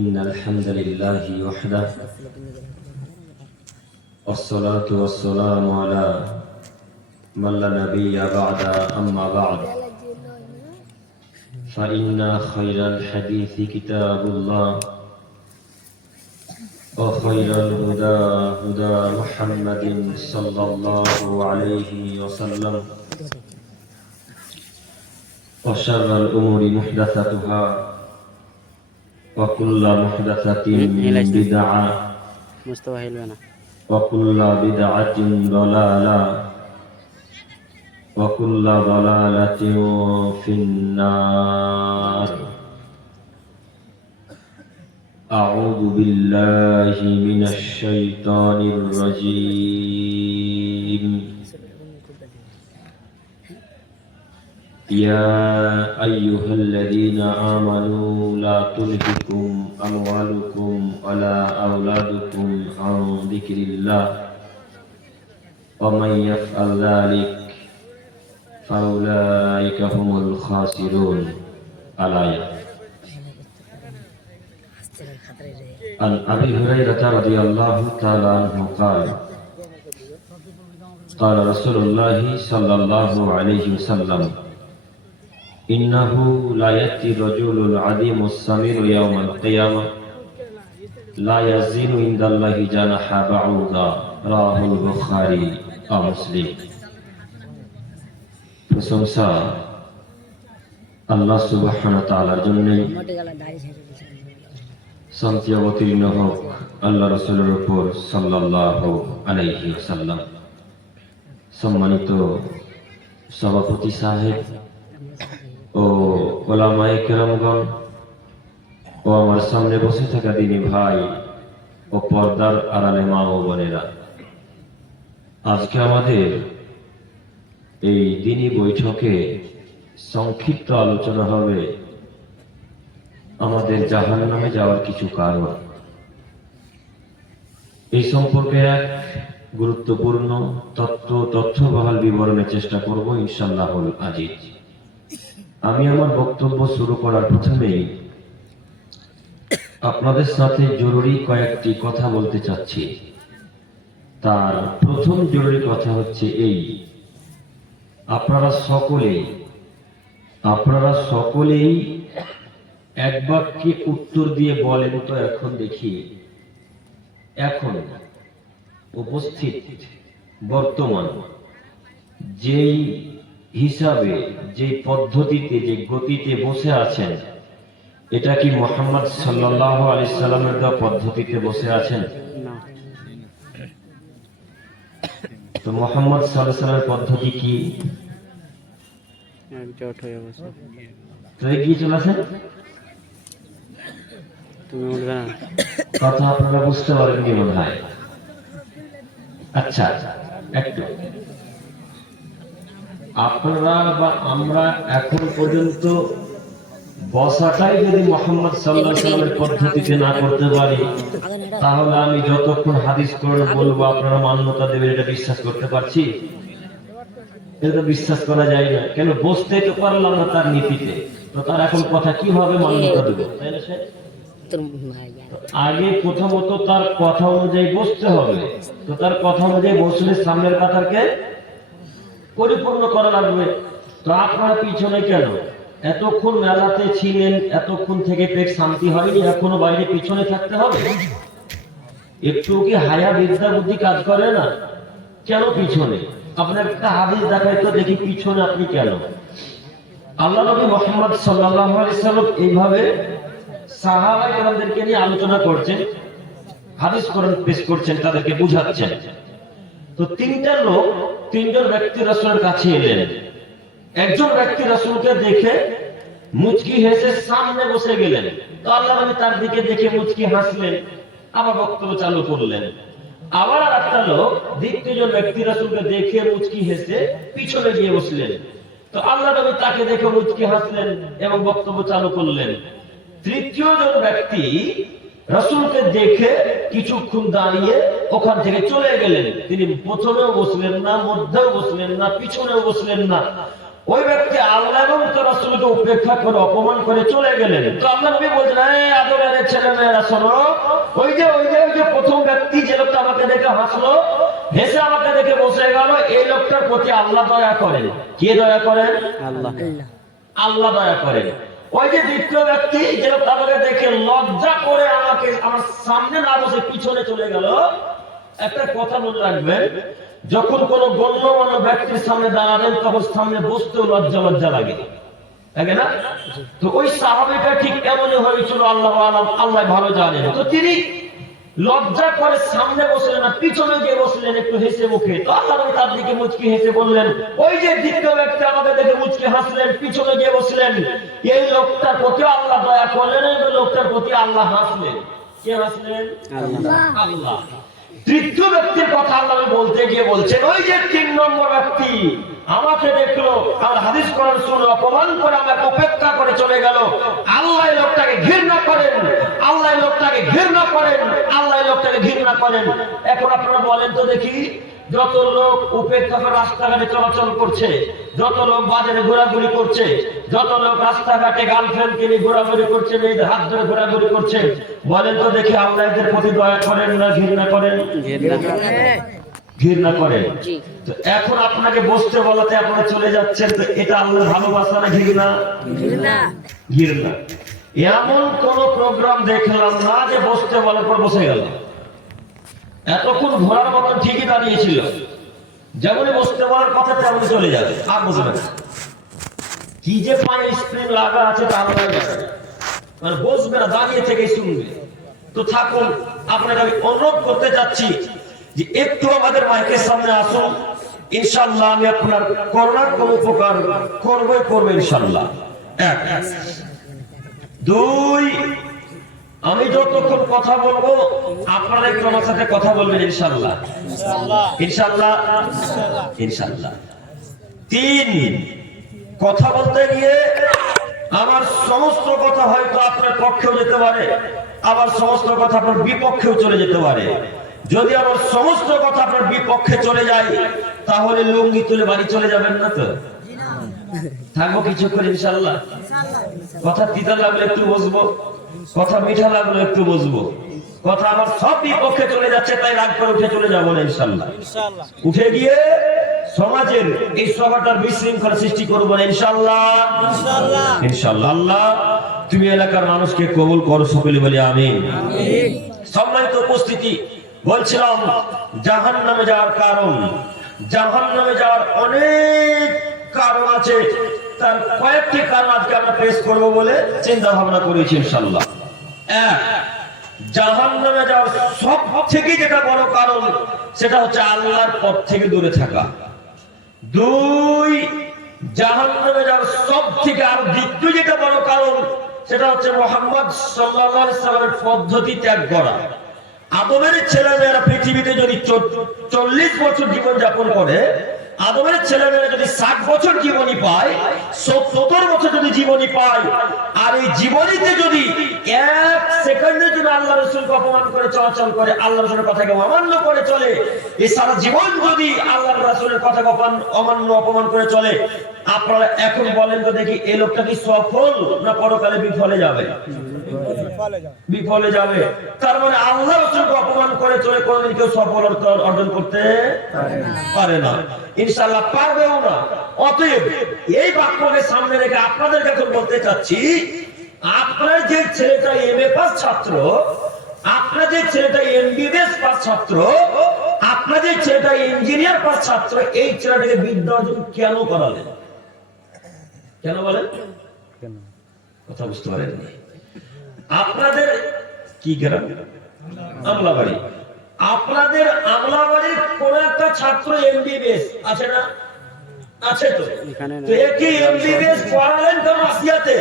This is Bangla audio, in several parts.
إن الحمد لله وحده والصلاة والسلام على من لا نبي بعد أما بعد فإن خير الحديث كتاب الله وخير الهدى هدى محمد صلى الله عليه وسلم وشر الأمور محدثاتها وكل محدثة بدعة وكل بدعة ضلالة وكل ضلالة في النار. أعوذ بالله من الشيطان الرجيم. يا أيها الذين آمنوا لا تلهكم أموالكم ولا أولادكم عن ذكر الله ومن يفعل ذلك فأولئك هم الخاسرون. الآية. عن أبي هريرة رضي الله تعالى عنه قال قال رسول الله صلى الله عليه وسلم إنه لا يأتي الرجل العظيم السمير يوم القيامة لا يزين عند الله جناح بعوضة. رواه البخاري ومسلم. প্রশংসা আল্লাহ সুবহানাহু ওয়া তাআলার জন্য। শান্তি অবতীর্ণ হোক আল্লাহ রাসূলের উপর সাল্লাল্লাহু আলাইহি ওয়াসাল্লাম। সম্মানিত সভাপতি সাহেব ও ওলামায়ে কেরামগণ ও আমার সামনে বসে থাকা দিনী ভাই ও পর্দার আড়ালে মা ও বোনেরা, আজকে আমাদের এই দিনী বৈঠকে সংক্ষিপ্ত আলোচনা হবে আমাদের জাহান্নামে যাওয়ার কিছু কারণ। এই সম্পর্কে এক গুরুত্বপূর্ণ তথ্যবহাল বিবরণের চেষ্টা করব ইনশাআল্লাহুল আজিজ। আমি আমার বক্তব্য শুরু করার প্রথমেই আপনাদের সাথে জরুরি কয়েকটি কথা বলতে চাচ্ছি। তার প্রথম জরুরি কথা হচ্ছে এই, আপনারা সকলেই এক বাক্যে উত্তর দিয়ে বলেন তো এখন দেখি, এখন উপস্থিত বর্তমান যেই হিসাবে, যে পদ্ধতিতে, যে গতিতে বসে আছেন, এটা কি মুহাম্মদ সাল্লাল্লাহু আলাইহি সাল্লামের দেওয়া পদ্ধতিতে বসে আছেন? তো মুহাম্মদ সাল্লাল্লাহু আলাইহি সাল্লামের পদ্ধতি কি? কি চলেছে কথা আপনারা বুঝতে পারেননি মনে হয়। আচ্ছা, একটু আপনারা বা আমরা এখন পর্যন্ত বসাটাই যদি মুহাম্মদ সাল্লাল্লাহু আলাইহি ওয়াসাল্লামের পদ্ধতিতে না করতে পারি, তাহলে আমি যতক্ষণ হাদিস করে বলবো আপনারা মান্যতা দেবেন, এটা বিশ্বাস করতে পারছি? এটা বিশ্বাস করা যায় না। কেন? বসতে তো পারলাম না তার নীতিতে, তো তার এখন কথা কিভাবে মান্যতা দেবো? তাই না? আগে প্রথমত তার কথা অনুযায়ী বসতে হবে। তো তার কথা অনুযায়ী বসলে সামনের কাতারকে পরিপূর্ণ করা লাগবে। তো আপনারা পিছনে কেন? এতক্ষণ মেলাতে ছিলেন, এতক্ষণ থেকে পেট শান্তি হয়নি, এখনো বাইরে পিছনে থাকতে হবে? একটু কি হায়া বিদ্যা বুদ্ধি কাজ করে না? কেন পিছনে? আপনার একটা হাদিস দেখাই তো দেখি, পিছনে আপনি কেন? আল্লাহ নবী মুহাম্মদ সাল্লাল্লাহু আলাইহি সাল্লাম এইভাবে সাহাবায়ে কেরামদেরকে নিয়ে আলোচনা করছেন, হাদিস কোরআন পেশ করছেন, তাদেরকে বুঝাচ্ছেন। তো তিনজন ব্যক্তি রাসূলের কাছে এলেন। একজন ব্যক্তি রাসূলকে দেখে মুচকি হেসে সামনে বসে গেলেন। তো আল্লাহ নবী তার দিকে দেখে মুচকি হাসলেন, আবার বক্তব্য চালু করলেন। আবার আরেকটা লোক দ্বিতীয়জন ব্যক্তি রাসূলকে দেখে মুচকি হেসে পিছনে গিয়ে বসলেন। তো আল্লাহ নবী তাকে দেখে মুচকি হাসলেন এবং বক্তব্য চালু করলেন। তৃতীয় জন ব্যক্তি রাসূলকে দেখে কিছুক্ষণ দাঁড়িয়ে ওখান থেকে চলে গেলেন। তিনি প্রথমেও বসলেন না, মধ্যেও বসলেন না, পিছনেও বসলেন না, ওই ব্যক্তি আল্লাহ এবং তার রাসূলকে উপেক্ষা করে অপমান করে চলে গেলেন। তো আল্লাহ নবী বলছেন, এই আদরের ছেলে মেয়েরা শোনো, ওই যে প্রথম ব্যক্তি যে লোকটা আমাকে দেখে হাসলো, হেসে আমাকে দেখে বসে গেল, এই লোকটার প্রতি আল্লাহ দয়া করেন। কে দয়া করেন? আল্লাহ। আল্লাহ দয়া করেন। ওই যে দ্বিতীয় ব্যক্তি যে লোকটা আমাকে দেখে লজ্জা করে আমাকে আমার সামনে না বসে পিছনে চলে গেল, একটা কথা মনে রাখবেন, যখন কোন গণ্যমান্য ব্যক্তির সামনে দাঁড়াবেন তখন সামনে বসতেও লজ্জা লাগে, তাই না? তো ওই সাহাবীটা ঠিক এমনই হয়েছিল, আল্লাহ আলাম, আল্লাহ ভালো জানেন। তো তিনি লজ্জা করে সামনে বসলেন না, পিছনে গিয়ে বসলেন একটু হেসে মুখে। তো আল্লাহ তার দিকে মুচকি হেসে বললেন, ওই যে দ্বিতীয় ব্যক্তি আমাকে দেখে মুচকি হাসলেন, পিছনে গিয়ে বসলেন, এই লোকটার প্রতি আল্লাহ দয়া করলেন, এই লোকটার প্রতি আল্লাহ হাসলেন। কে হাসলেন? আল্লাহ। তৃতীয় ব্যক্তির কথা আল্লাহ বলতে গিয়ে বলছেন, ওই যে ৩ নম্বর ব্যক্তি আমাকে দেখলো, আর হাদিস কোরআন শুনে অপমান করে আমাকে উপেক্ষা করে চলে গেল, আল্লাহ লোকটাকে ঘৃণা করেন, আল্লাহ লোকটাকে ঘৃণা করেন, আল্লাহ লোকটাকে ঘৃণা করেন। এখন আপনারা বলেন তো দেখি, যত লোক উপেক্ষা করে রাস্তাঘাটে চলাচল করছে, যত লোক বাজারে ঘোরাঘুরি করছে, যত লোক রাস্তাঘাটে গার্লফ্রেন্ডকে নিয়ে ঘোরাঘুরি করছে, মেয়েদের হাত ধরে ঘোরাঘুরি করছে, বলেন তো দেখি আল্লাহ এদের প্রতি দয়া করেন না ঘৃণা করেন? ঘৃণা করেন। তো এখন আপনাকে বসতে বলাতে আপনারা চলে যাচ্ছেন, তো এটা আল্লাহর ভালোবাসা না ঘৃণা? ঘৃণা। এমন কোন প্রোগ্রাম দেখলাম না যে বসতে বলার পর বসে গেল। এতক্ষণ ঘোরার মতন ঠিকই দাঁড়িয়েছিল, যেমনই বসতে বলার কথা তেমনই চলে যাবে, আর বসবে না। কি যে পায়ে স্প্রিং লাগা আছে তা আল্লাহ জানে, মানে বসবে না, দাঁড়িয়ে থেকে শুনবে। তো থাকুন, আপনাকে আমি অনুরোধ করতে চাচ্ছি যে একটু আমাদের মাইকের সামনে আসুন, ইনশাআল্লাহ আমি আপনার করোনার কোন উপকার করবো ইনশাআল্লাহ। 1 2 আমি যতক্ষণ কথা বলবো আপনারা একটু আমার সাথে কথা বলবেন ইনশাআল্লাহ, ইনশাআল্লাহ, ইনশাআল্লাহ। 3 কথা বলতে গিয়ে আমার সমস্ত কথা হয়তো আপনার পক্ষেও যেতে পারে, আবার সমস্ত কথা আপনার বিপক্ষেও চলে যেতে পারে। যদি আমার সমস্ত কথা আপনার বিপক্ষে চলে যায়, তাহলে লুঙ্গি তুলে বাড়ি চলে যাবেন না তো? থাকবো কিছুক্ষণ ইনশাআল্লাহ। কথা তিতা লাগলে একটু বসবো, কথা মিঠা লাগলে একটু বসবো। কথা আমার সব বিপক্ষে চলে যাচ্ছে, তাই রাগ করে উঠে চলে যাবো না ইনশাআল্লাহ। উঠে গিয়ে সমাজের এই সভাটার বিশৃঙ্খলা সৃষ্টি করবো না ইনশাআল্লাহ, ইনশাআল্লাহ। আল্লাহ তুমি এলাকার মানুষকে কবুল করো, সকলে বলি আমিন। সম্মানিত উপস্থিতি, বলছিলাম জাহান্নামে যাওয়ার কারণ, জাহান্নামে যাওয়ার অনেক কারণ আছে, তার কয়েকটি কারণ আজকে আমরা পেশ করব বলে চিন্তা ভাবনা করেছি ইনশাআল্লাহ। 1 জাহান্নামে যাওয়ার সব থেকে যেটা বড় কারণ, সেটা হচ্ছে আল্লাহর পথ থেকে দূরে থাকা। 2 জাহান্নামে যাওয়ার সব থেকে আর দ্বিতীয় যেটা বড় কারণ, সেটা হচ্ছে মুহাম্মদ সাল্লাল্লাহু আলাইহি সাল্লামের পদ্ধতি ত্যাগ করা। আদমের ছেলেমেয়েরা পৃথিবীতে যদি 40 বছর জীবন যাপন করে, আদমের ছেলেমেয়েরা যদি 60 বছর জীবনী পায়, 70 বছর যদি জীবনী পায়, আর এই জীবনীতে যদি 1 সেকেন্ডে যদি আল্লাহ রাসূলকে অপমান করে চলাচল করে, আল্লাহ রাসূলের কথাকে অমান্য করে চলে, এই সারা জীবন যদি আল্লাহ রাসূলের কথাকে অপমান করে চলে, আপনারা এখন বলেন তো দেখি এই লোকটা কি সফল না পরকালে বিফলে যাবে? বিফলে যাবে। তার মানে আল্লাহ রাসূলকে অপমান করে চলে কোনদিন কেউ সফলতা অর্জন করতে পারে না, ইনশাআল্লাহ পারবেও না। অতএব এই বাক্যকে সামনে রেখে আপনাদের এখন বলতে চাচ্ছি, আপনার যে ছেলেটা এমএ পাস ছাত্র, আপনার যে ছেলেটা এমবিবিএস পাস ছাত্র, আপনার যে ছেলেটা ইঞ্জিনিয়ার পাস ছাত্র, এই ছেলেটাকে বিদ্যা অর্জন কেন করালেন? কেন বলেন? কথা বুঝতে পারেননি? আপনাদের কি গ্রাম? আমলাবাড়ি। আপনাদের আমলাবাড়ির কোন একটা ছাত্র এমবিবিএস আছে না? আছে তো। তো একে এমবিবিএস পড়ালেন কেন আসিয়াতে?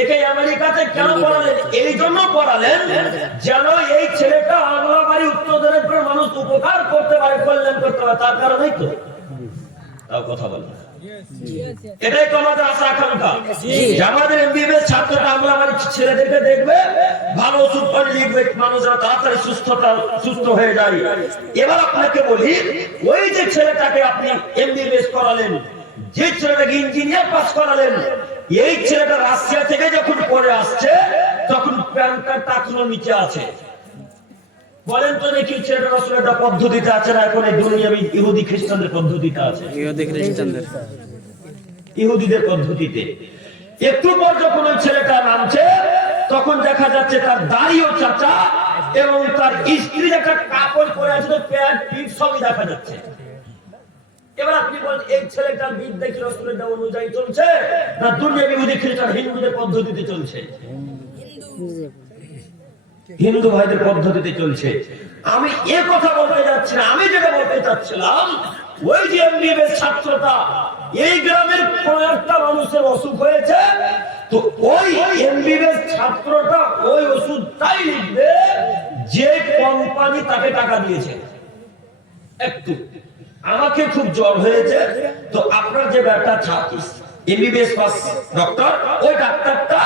একে আমেরিকাতে কেন পড়ালেন? এই জন্য পড়ালেন যেন এই ছেলেটা আমলাবাড়ি উত্তর দিনাজপুরের মানুষ উপকার করতে পারে, কল্যাণ করতে পারে, তার কারণেই তো। তাও কথা বলেন, এটাই তো আমাদের আশা আকাঙ্ক্ষা। আমাদের এমবিবিএস ছাত্রটা আমলাবাড়ির ছেলেদেরকে দেখবে, ভালো ওষুধ পানি লিখবে, মানুষরা তাড়াতাড়ি সুস্থ হয়ে যায়। এবার আপনাকে বলি, ওই যে ছেলেটাকে আপনি এমবিবিএস করালেন, যে ছেলেটাকে ইঞ্জিনিয়ার পাস করালেন, এই ছেলেটা রাশিয়া থেকে যখন পড়ে আসছে তখন প্যান্টটা টাকনোর নিচে আছে। বলেন তো দেখি ছেলেটার আসলে একটা পদ্ধতিতে আছে না? এখন এই দুনিয়াবি ইহুদি খ্রিস্টানদের পদ্ধতিতে আছে, ইহুদিদের পদ্ধতিতে। একটু পর যখন ওই ছেলেটা নামছে তখন দেখা যাচ্ছে তার দাড়িও চাচা এবং তার স্ত্রী একটা কাপড় পরে আছে, প্যান্ট পিঠ সবই দেখা যাচ্ছে। এবার আপনি বলেন এই ছেলেটার বিদ্যা কি রাসূলের অনুযায়ী চলছে না দুনিয়াবি ইহুদি খ্রিস্টান হিন্দুদের পদ্ধতিতে চলছে? হিন্দু ভাইদের পদ্ধতিতে চলছে। আমি এ কথা বলতে যাচ্ছি না, আমি যেটা বলতে চাচ্ছিলাম ওই যে এমবিবিএস ছাত্রটা, এই গ্রামের কোন একটা মানুষের অসুখ হয়েছে, তো ওই এমবিবিএস ছাত্রটা ওই ওষুধটাই লিখবে যে কোম্পানি তাকে টাকা দিয়েছে। একটু আমাকে খুব জ্বর হয়েছে, তো আপনার যে ব্যাটা ছাত্র এমবিবিএস পাস ডক্টর, ওই ডাক্তারটা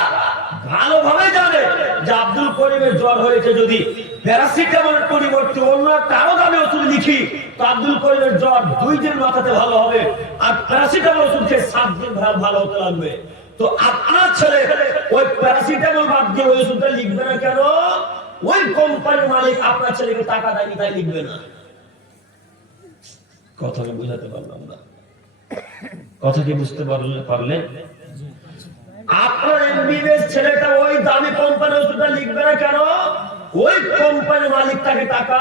ভালোভাবে জানে যে আব্দুল করিমের জ্বর হয়েছে, যদি প্যারাসিটামলের পরিবর্তে অন্য একটা আরো দামি ওষুধ লিখি তো আব্দুল করিমের জ্বর 2 দিন মাথাতে ভালো হবে, আর প্যারাসিটামল ওষুধ খেয়ে 7 দিন ভালো হতে লাগবে। তো আপনার ছেলে ওই প্যারাসিটামল বাদ দিয়ে ওই ওষুধটা লিখবে না কেন? ওই কোম্পানির মালিক আপনার ছেলেকে টাকা দেয়নি তাই লিখবে না। কথা আমি বুঝাতে পারলাম না? কথা কি বুঝতে পারলেন? আপনার এমবিবিএস ছেলেটা ওই দামি কোম্পানির ওষুধটা লিখবে না কেন? ওই কোম্পানির মালিক তাকে টাকা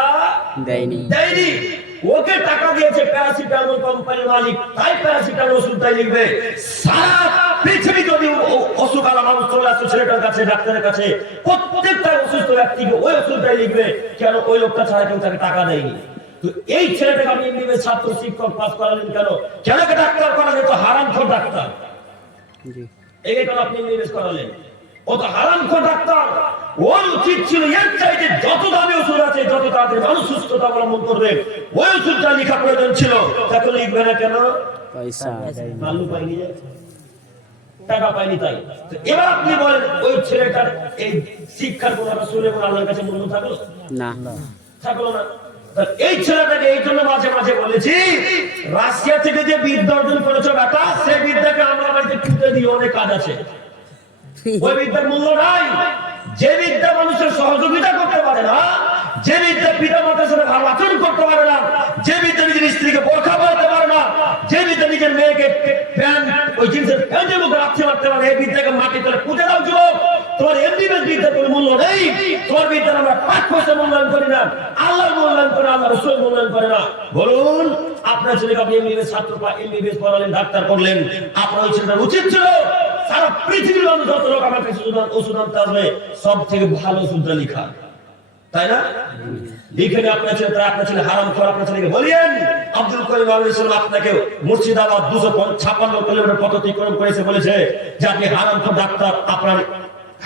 দেয়নি। ওকে টাকা দিয়েছে প্যারাসিটামল কোম্পানির মালিক, তাই প্যারাসিটামল ওষুধটাই লিখবে। সারা পৃথিবী যদি অসুখ আলা মানুষ চলে আসছে ছেলেটার কাছে, ডাক্তারের কাছে, প্রত্যেকটা অসুস্থ ব্যক্তিকে ওই ওষুধটাই লিখবে। কেন? ওই লোকটা ছাড়া কেউ তাকে টাকা দেয়নি। তো এই ছেলেটাকে আপনি এমবিবিএস ছাত্র শিক্ষক পাস করালেন কেন? কেন ডাক্তার করা যেত হারামখোর ডাক্তার, এই কেন আপনি এমবিবিএস করালেন? ও তো হারামখোর ডাক্তার। ওর উচিত ছিল এর চাইতে যত দামি ওষুধ আছে, যত তাড়াতাড়ি মানুষ সুস্থতা অবলম্বন করবে, ওই ওষুধটা লেখা প্রয়োজন ছিল। তাকে লিখবে না কেন? পয়সা ভালো পাইনি, টাকা পাইনি তাই। এবার আপনি বলেন ওই ছেলেটার এই শিক্ষার কোনটা শুনে আল্লাহর কাছে মূল্য থাকলো না? থাকলো না। এই ছেলেটাকে এই জন্য মাঝে মাঝে বলেছি, রাশিয়া থেকে যে বিদ্যা অর্জন করেছো বেটা, সেই বিদ্যাকে আমরা বাড়িতে পুঁতে দিয়ে অনেক কাজ আছে। ওই বিদ্যার মূল্য নাই। যে বিদ্যা মানুষের সহযোগিতা করতে পারে না, যে বিদ্যা পিতা মাতার সাথে ভালো আচরণ করতে পারে না, যে বিদ্যা নিজের স্ত্রীকে বোরখা পরাতে পারে না, যে বিদ্যা নিজের মেয়েকে প্যান্ট ওই জিন্সের প্যান্টের মুখে রাখতে পারতে পারে, এই বিদ্যাকে মাটি তলে পুঁতে দাও যুবক। তোমার এমবিবিএস বিদ্যা কোনো মূল্য নেই। তোমার বিদ্যার আমরা 5 পয়সা মূল্যায়ন করি না, আল্লাহর মূল্যায়ন করে, আল্লাহ রাসূল মূল্যায়ন করে না। বলুন আপনার ছেলেকে আপনি এমবিবিএস ছাত্র এমবিবিএস পড়ালেন, ডাক্তার করলেন, আপনার ওই ছেলেটার উচিত ছিল সারা পৃথিবীর মানুষ যত লোক আমার কাছে ওষুধ আনতে আসবে সব থেকে ভালো ওষুধটা লেখা, তাই না? লিখে আপনার ছেলে হারামখোর, আপনার ছেলেকে বলিয়েন আব্দুল করিম আলাইহিস সালাম আপনাকে মুর্শিদাবাদ 256 কিলোমিটার পথ অতিক্রম করেছে, বলেছে যে আপনি হারামখোর ডাক্তার, আপনার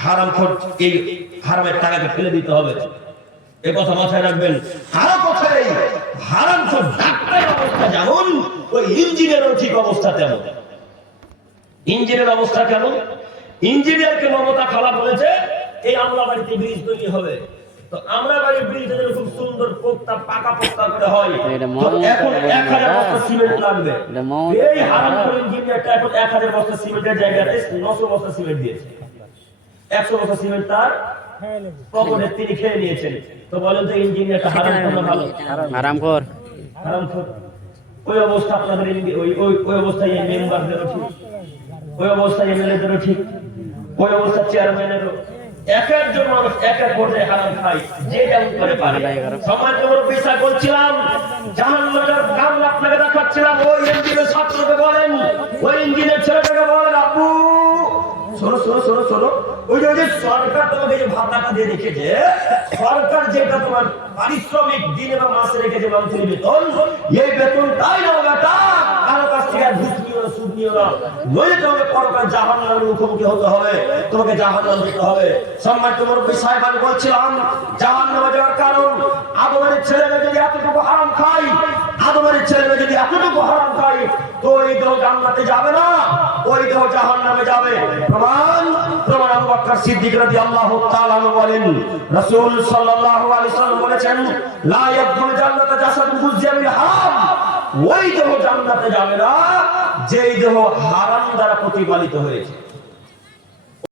হারামখোর এই হারামের টাকাকে ফেলে দিতে হবে। এই কথা মাথায় রাখবেন। আর কথাই হারামখোর ডাক্তারের অবস্থা যেমন, ওই ইঞ্জিনিয়ারের ঠিক অবস্থা তেমন। ইঞ্জিনিয়ার অবস্থা কেমন? ইঞ্জিনিয়ারকে মমতা খালা বলেছে এই আমলা বাড়িতে ব্রিজ তৈরি হবে, তো আমরা বাড়ির ব্রিজ খুব সুন্দর পোক্তা পাকা পোক্তা করে হয়, এখন 1000 বস্তা সিমেন্ট লাগবে। এই হারামখোর ইঞ্জিনিয়ারটা এখন 1000 বস্তা সিমেন্টের জায়গাতে 900 বস্তা সিমেন্ট দিয়েছে। 100 বস্তা সিমেন্ট তার পকেটে তিনি খেয়ে নিয়েছেন। তো বলেন তো ইঞ্জিনিয়ারটা হারামখোর না ভালো? হারামখোর। হারামখোর। ওই অবস্থা আপনাদের ওই অবস্থায় মেম্বারদেরও ঠিক, ওই অবস্থায় এমএলএদেরও ঠিক, ওই অবস্থা চেয়ারম্যানেরও। এক একজন মানুষ এক এক পর্যায়ে হারাম খায়, যে যেমন করে পারে। সমাজে বড় পেশা করছিলাম, জাহান্নামের কাম আপনাকে দেখাচ্ছিলাম। ওই ইঞ্জিনিয়ার ছাত্রকে বলেন, ওই ইঞ্জিনিয়ার ছেলেটাকে বলেন, আপু শোনো শোনো শোনো শোনো, ওই যে সরকার তোমাকে যে ভাতাটা দিয়ে রেখেছে, সরকার যেটা তোমার পারিশ্রমিক দিনে বা মাসে রেখেছে মান্থলি বেতন, এই বেতনটাই নাও বেটা, কারো কাছ থেকে ঘুষ নিও না, সুদ নিও না, নইলে তোমাকে পরকাল জাহান্নামের মুখোমুখি হতে হবে, তোমাকে জাহান্নামে যেতে হবে। সম্মানিত মুরব্বি সাহেব, আমি বলছিলাম জাহান্নামে যাওয়ার কারণ, আদমের ছেলেমেয়ে যদি এতটুকু হারাম খায়, আদমের ছেলেমেয়ে যদি এতটুকু হারাম খায়, তো ওই দেহ জান্নাতে যাবে না, ওই দেহ জাহান্নামে যাবে। প্রমাণ আবু বকর সিদ্দিক রাদিয়াল্লাহু তাআলা বলেন, রাসূল সাল্লাল্লাহু আলাইহি ওয়াসাল্লাম বলেছেন, লা ইয়াদখুলুল জান্নাতা জাসাদুন গুযিয়া বিল হারাম, ওই দেহ জান্নাতে যাবে না যেই দেহ হারাম দ্বারা প্রতিপালিত হয়েছে।